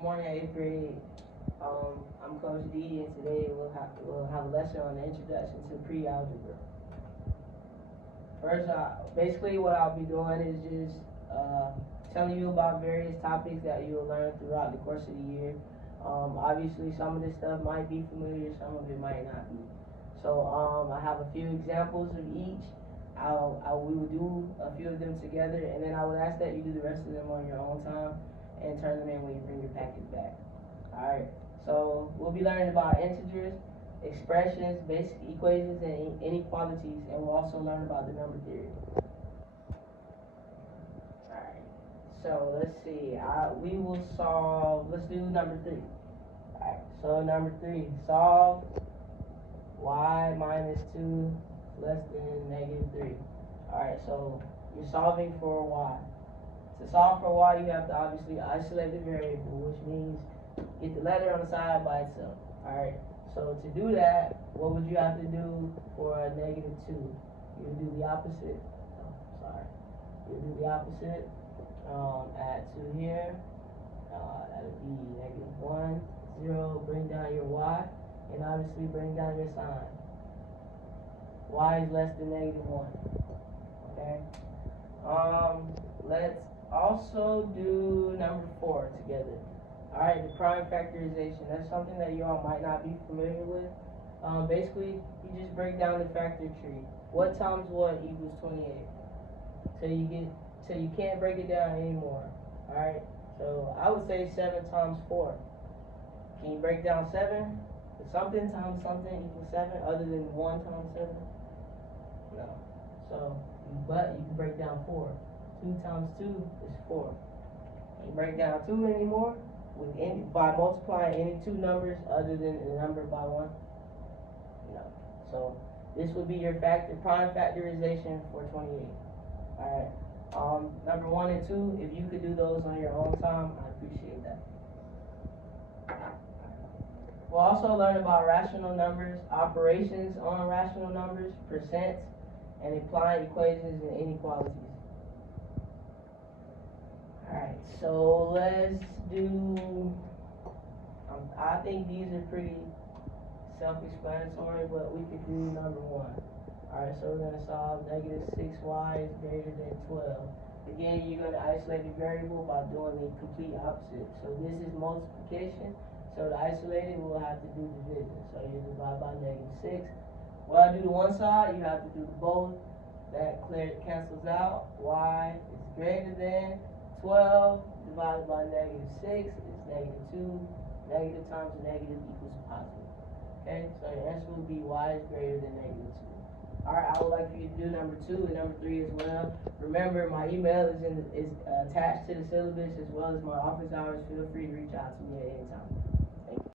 Good morning, 8th grade. I'm Coach D, and today we'll have a lesson on the introduction to pre-algebra. First, basically what I'll be doing is just telling you about various topics that you will learn throughout the course of the year. Obviously, some of this stuff might be familiar, some of it might not be. So I have a few examples of each. We will do a few of them together, and then I would ask that you do the rest of them on your own time and turn them in when you bring your package back. Alright, so we'll be learning about integers, expressions, basic equations, and inequalities, and we'll also learn about the number theory. Alright, so let's see, we will solve, let's do number 3. Alright, so number 3, solve y minus 2 less than negative 3. Alright, so you're solving for y. To solve for y, you have to obviously isolate the variable, which means get the letter on the side by itself. Alright, so to do that, what would you have to do for a negative 2? You would do the opposite. You would do the opposite. Add 2 here. That would be negative 1, 0. Bring down your y, and obviously bring down your sign. Y is less than negative 1. Okay? Let's also do number 4 together. Alright, the prime factorization. That's something that you all might not be familiar with. Basically, you just break down the factor tree. What times what equals 28? Till you can't break it down anymore. Alright, so I would say 7 times 4. Can you break down 7? Something times something equals 7 other than 1 times 7? No. So, but you can break down 4. 2 times 2 is 4. Can you break down 2 anymore? By multiplying any two numbers other than the number by 1? No. So, this would be your prime factorization for 28. Alright. Number 1 and 2, if you could do those on your own time, I appreciate that. We'll also learn about rational numbers, operations on rational numbers, percents, and applying equations and inequalities. Alright, so let's do, I think these are pretty self-explanatory, but we could do number 1. Alright, so we're going to solve negative 6y is greater than 12. Again, you're going to isolate the variable by doing the complete opposite. So this is multiplication. So to isolate it, we'll have to do division. So you divide by negative 6. What I do to one side, you have to do to both. That cancels out. Y is greater than 12 divided by negative 6 is negative 2. Negative times negative equals positive. Okay, so the answer would be y is greater than negative 2. Alright, I would like for you to do number 2 and number 3 as well. Remember, my email is attached to the syllabus as well as my office hours. Feel free to reach out to me at any time.